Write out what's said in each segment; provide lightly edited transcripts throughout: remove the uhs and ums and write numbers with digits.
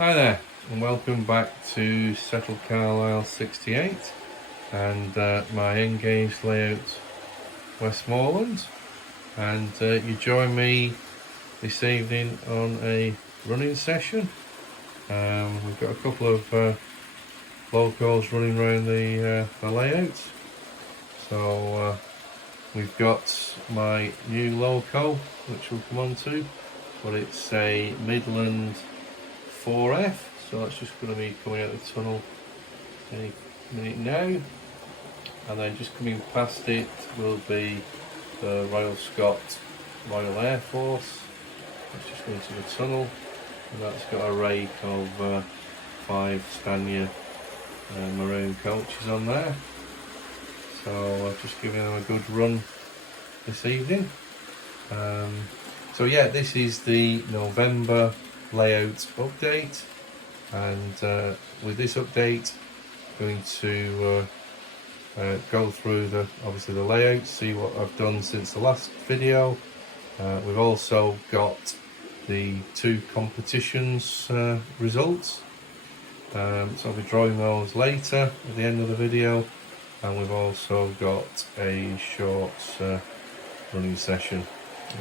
Hi there, and welcome back to Settled Carlisle 68 and my engaged layout Westmorland. And you join me this evening on a running session. We've got a couple of locals running around the layout. So we've got my new loco, which we'll come on to, but it's a Midland 4F, so that's just going to be coming out of the tunnel any minute now. And then just coming past it will be the Royal Scot Royal Air Force. It's just going to the tunnel, and that's got a rake of 5 Stania maroon coaches on there. So I've just given them a good run this evening. So yeah, this is the November layout update, and with this update I'm going to go through obviously the layout, see what I've done since the last video. We've also got the 2 competitions results, so I'll be drawing those later at the end of the video, and we've also got a short running session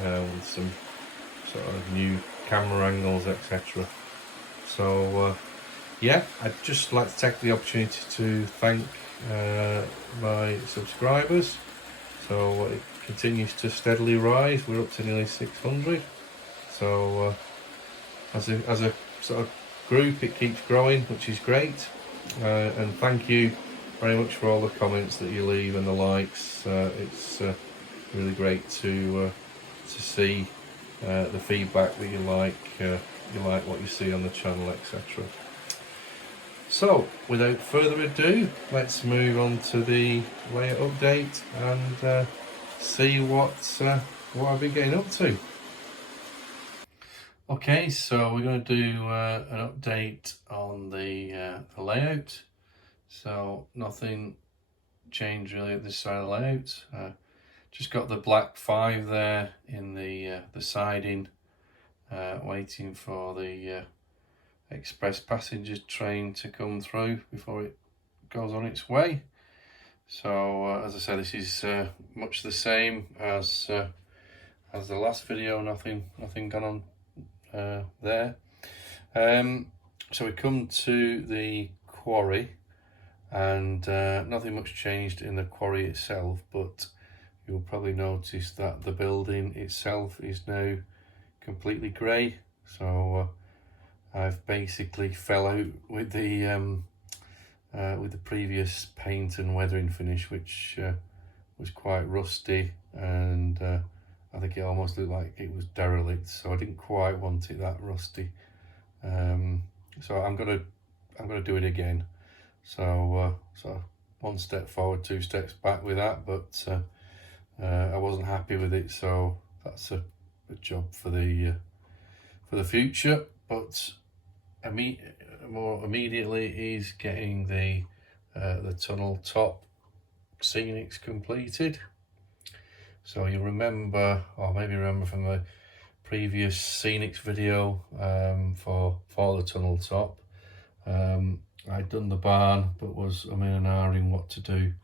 with some sort of new camera angles, etc. So yeah, I'd just like to take the opportunity to thank my subscribers. So it continues to steadily rise. We're up to nearly 600. So as a sort of group, it keeps growing, which is great. And thank you very much for all the comments that you leave and the likes. It's really great to see the feedback that you like what you see on the channel, etc. So without further ado, let's move on to the layout update and see what I've been getting up to. Okay, so we're going to do an update on the layout. So nothing changed really at this side of the layout. Just got the black 5 there in the siding, waiting for the express passengers train to come through before it goes on its way. So as I said, this is much the same as the last video. Nothing gone on there. So we come to the quarry, and nothing much changed in the quarry itself, but you'll probably notice that the building itself is now completely grey. So I've basically fell out with the previous paint and weathering finish, which was quite rusty, and I think it almost looked like it was derelict. So I didn't quite want it that rusty. So I'm gonna do it again. So 1 step forward, 2 steps back with that, but I wasn't happy with it, so that's a job for the future. But more immediately is getting the tunnel top scenics completed. So you remember, or maybe remember from the previous scenics video for the tunnel top, I'd done the barn but was in and ahhing what to do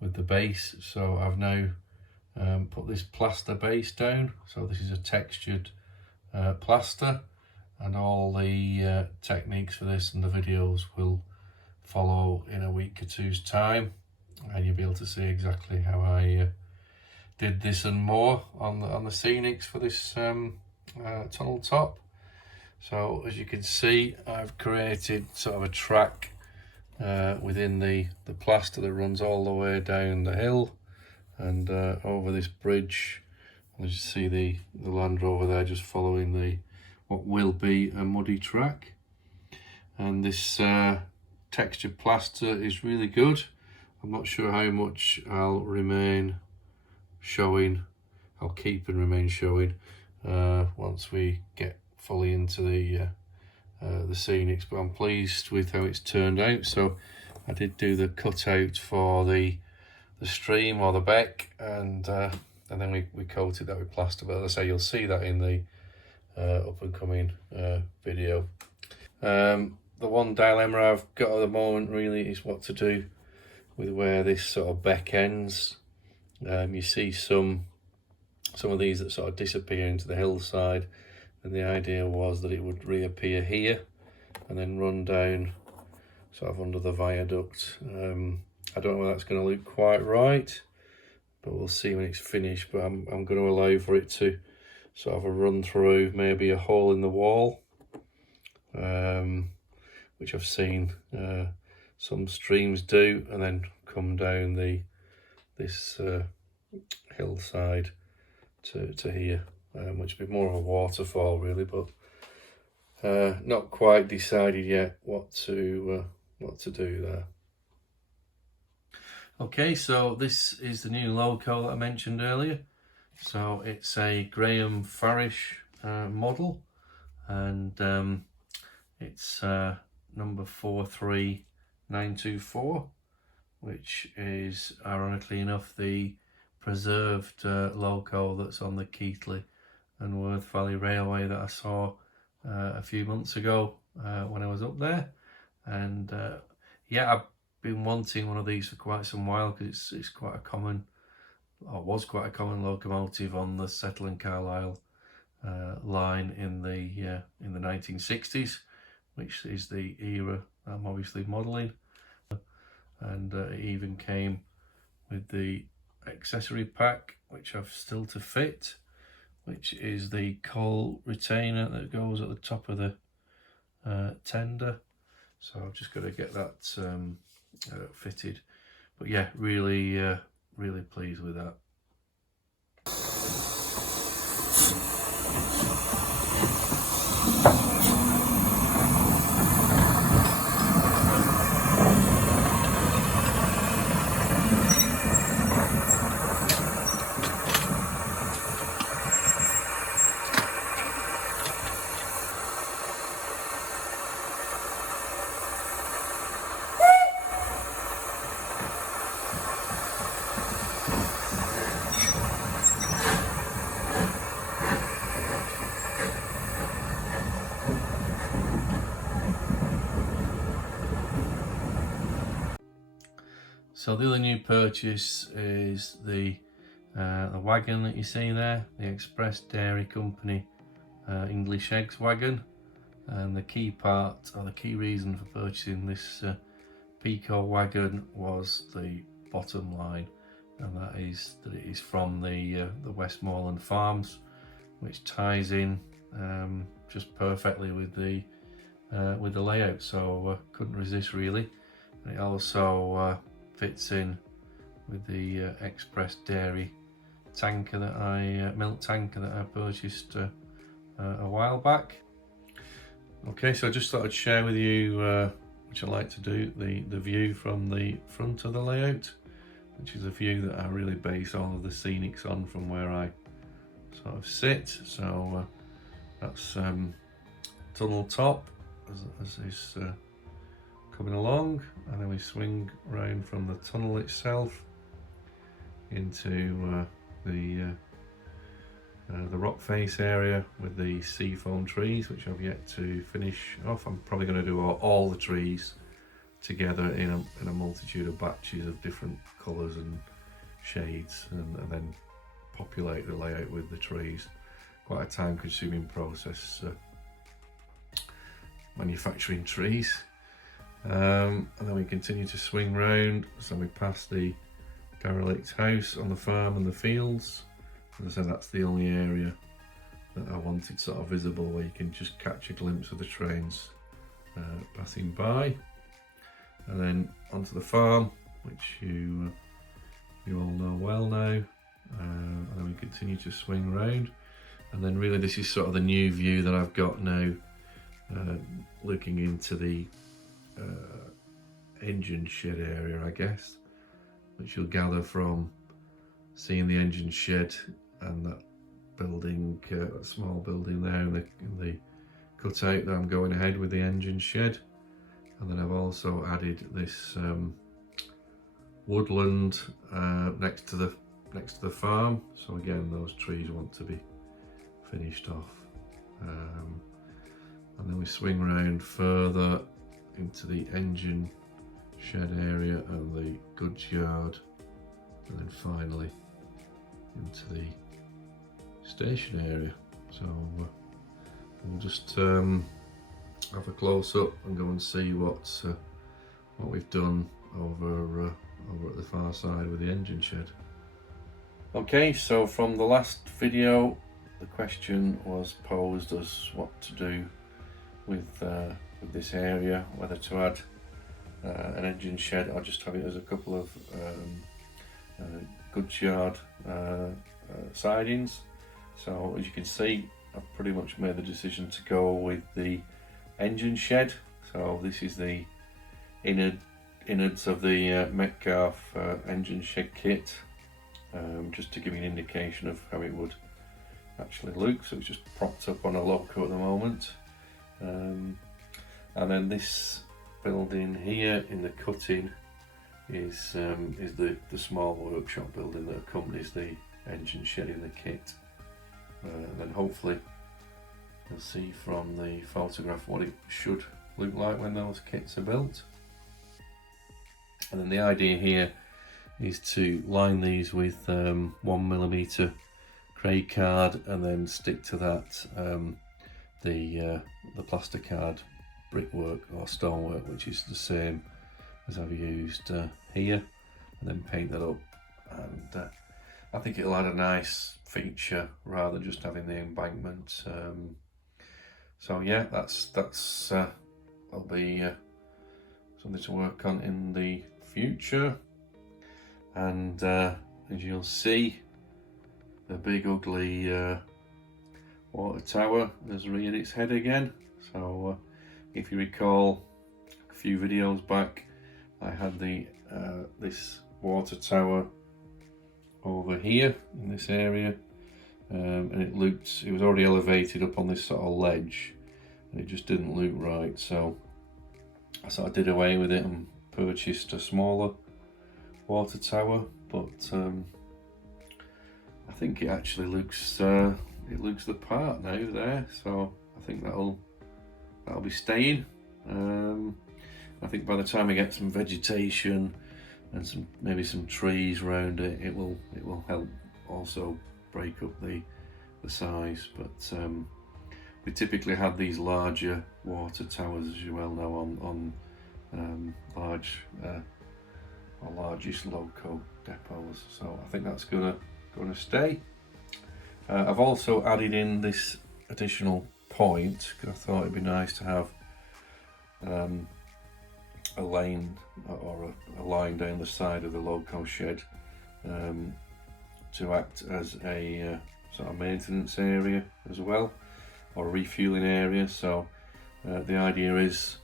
with the base. So I've now put this plaster base down. So this is a textured plaster, and all the techniques for this and the videos will follow in a week or 2's time, and you'll be able to see exactly how I did this and more on the scenics for this tunnel top. So as you can see, I've created sort of a track within the plaster that runs all the way down the hill and over this bridge. As you see the Land Rover there just following what will be a muddy track. And this textured plaster is really good. I'm not sure how much I'll keep and remain showing once we get fully into the scenics, but I'm pleased with how it's turned out. So I did do the cutout for the stream or the beck, and then we coated that with plaster. But as I say, you'll see that in the up and coming video. The one dilemma I've got at the moment really is what to do with where this sort of beck ends. You see some of these that sort of disappear into the hillside, and the idea was that it would reappear here and then run down sort of under the viaduct. I don't know whether that's going to look quite right, but we'll see when it's finished. But I'm going to allow for it to sort of run through maybe a hole in the wall, which I've seen some streams do, and then come down this hillside to here, which would be more of a waterfall really, but not quite decided yet what to do there. Okay, so this is the new loco that I mentioned earlier. So it's a Graham Farish model, and it's number 43924, which is ironically enough the preserved loco that's on the Keighley and Worth Valley Railway that I saw a few months ago when I was up there. And yeah, I've been wanting one of these for quite some while, because it's quite a common, or was quite a common locomotive on the Settle and Carlisle line in the 1960s, which is the era I'm obviously modelling. And it even came with the accessory pack, which I've still to fit, which is the coal retainer that goes at the top of the tender. So I've just got to get that fitted. But yeah, really pleased with that. So the other new purchase is the wagon that you see there, the Express Dairy Company English Eggs wagon. And the key part, or the key reason for purchasing this Pico wagon, was the bottom line, and that is that it is from the Westmorland farms, which ties in just perfectly with the layout. So couldn't resist really. And it also fits in with the Express Dairy tanker that milk tanker that I purchased a while back. Okay, so I just thought I'd share with you, which I like to do, the view from the front of the layout, which is a view that I really base all of the scenics on from where I sort of sit. So that's tunnel top as is coming along, and then we swing round from the tunnel itself into the rock face area with the seafoam trees, which I've yet to finish off. I'm probably going to do all the trees together in a multitude of batches of different colours and shades, and then populate the layout with the trees. Quite a time consuming process manufacturing trees. And then we continue to swing round, so we pass the derelict house on the farm and the fields. As I said, that's the only area that I wanted sort of visible, where you can just catch a glimpse of the trains passing by. And then onto the farm, which you all know well now. And then we continue to swing round, and then really this is sort of the new view that I've got now, looking into the engine shed area, I guess, which you'll gather from seeing the engine shed and that building, that small building there in the cutout, that I'm going ahead with the engine shed. And then I've also added this woodland next to the farm. So again, those trees want to be finished off. and then we swing round further into the engine shed area and the goods yard, and then finally into the station area. So we'll just have a close up and go and see what we've done over at the far side with the engine shed. Okay, so from the last video, the question was posed as what to do with this area, whether to add an engine shed or just have it as a couple of goods yard sidings. So as you can see, I've pretty much made the decision to go with the engine shed. So this is the innards of the Metcalfe engine shed kit, just to give you an indication of how it would actually look. So it's just propped up on a loco at the moment, and then this building here in the cutting is the small workshop building that accompanies the engine shed in the kit. And then hopefully you'll see from the photograph what it should look like when those kits are built. And then the idea here is to line these with 1mm Craig card, and then stick to that the Plasticard brickwork or stonework, which is the same as I've used here, and then paint that up. And I think it'll add a nice feature rather than just having the embankment. So yeah, that'll be something to work on in the future. And as you'll see, the big ugly water tower has reared its head again. So if you recall a few videos back, I had this water tower over here in this area, and it was already elevated up on this sort of ledge, and it just didn't look right. So I sort of did away with it and purchased a smaller water tower, but I think it actually looks the part now there. So I think that'll be staying. I think by the time we get some vegetation and maybe some trees around it, it will help also break up the size. But we typically have these larger water towers, as you well know, on largest loco depots. So I think that's gonna stay. I've also added in this additional point because I thought it'd be nice to have a lane or a line down the side of the loco shed to act as a sort of maintenance area as well, or a refueling area. So the idea is,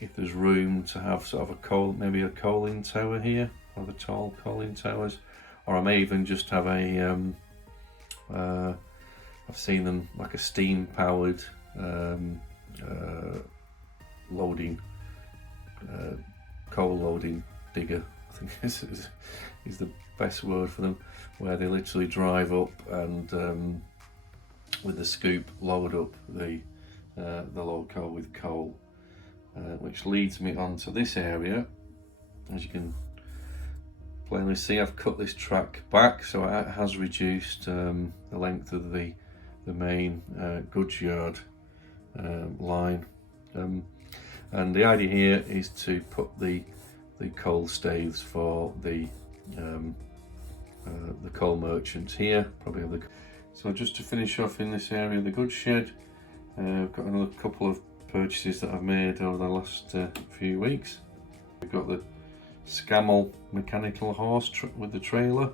if there's room to have sort of maybe a coaling tower here, or the tall coaling towers, or I may even just have a I've seen them like a steam powered loading coal loading digger, I think is the best word for them, where they literally drive up and with the scoop load up the loco with coal, which leads me onto this area. As you can plainly see, I've cut this track back, so it has reduced the length of the main goods yard line. And the idea here is to put the coal staves for the coal merchants here. So just to finish off in this area of the goods shed, I've got another couple of purchases that I've made over the last few weeks. We've got the Scammell mechanical horse with the trailer,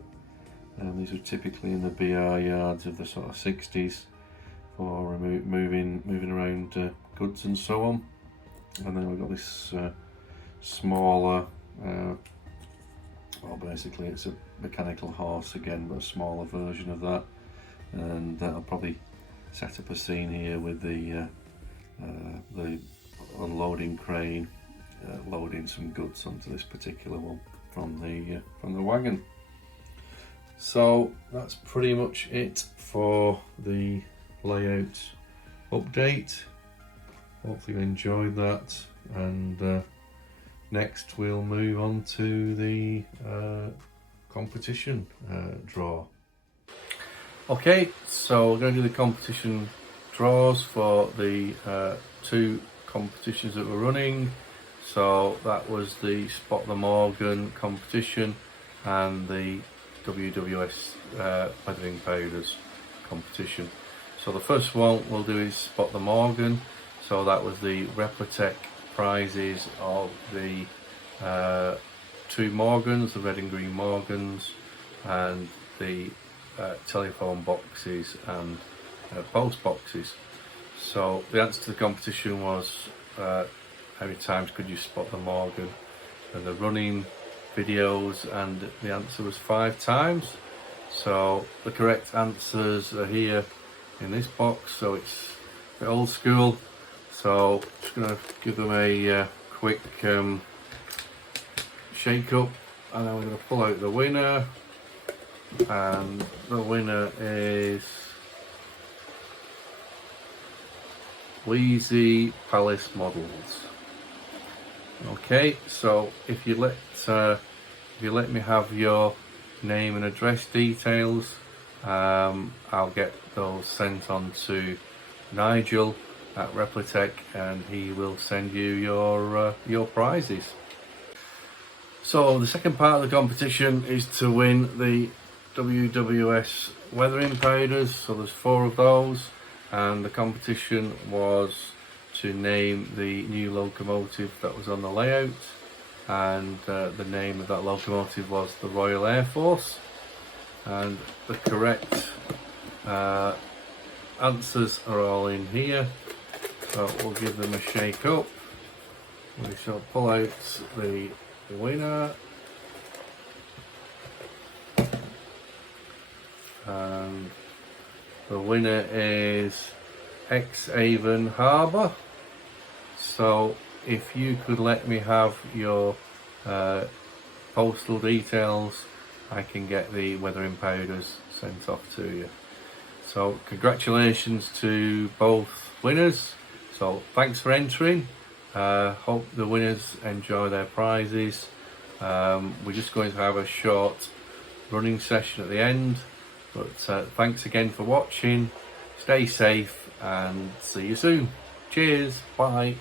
and these are typically in the BR yards of the sort of 60s for moving around goods and so on. And then we've got this smaller, well, basically it's a mechanical horse again, but a smaller version of that. And I'll probably set up a scene here with the unloading crane loading some goods onto this particular one from the wagon. So that's pretty much it for the layout update. hopefully you enjoyed that, and next we'll move on to the competition draw. Okay, so we're going to do the competition draws for the two competitions that we're running. So that was the Spot the Morgan competition and the WWS weathering powders competition. So the first one we'll do is Spot the Morgan. So that was the Replicatech prizes of the two Morgans, the red and green Morgans, and the telephone boxes and post boxes. So the answer to the competition was how many times could you spot the Morgan, and the running videos, and the answer was 5 times. So the correct answers are here in this box, so it's a bit old school, so just going to give them a quick shake up, and then we're going to pull out the winner, and the winner is Wheezy Palace Models. Okay, so if you let me have your name and address details, I'll get those sent on to Nigel at Replicatech, and he will send you your prizes. So the second part of the competition is to win the WWS weathering powders. So there's 4 of those, and the competition was to name the new locomotive that was on the layout, and the name of that locomotive was the Royal Air Force, and the correct answers are all in here. So we'll give them a shake up. We shall pull out the winner, and the winner is Exhaven Harbour. So if you could let me have your postal details, I can get the weathering powders sent off to you. So congratulations to both winners. So thanks for entering. Hope the winners enjoy their prizes. We're just going to have a short running session at the end, but thanks again for watching. Stay safe and see you soon. Cheers, bye.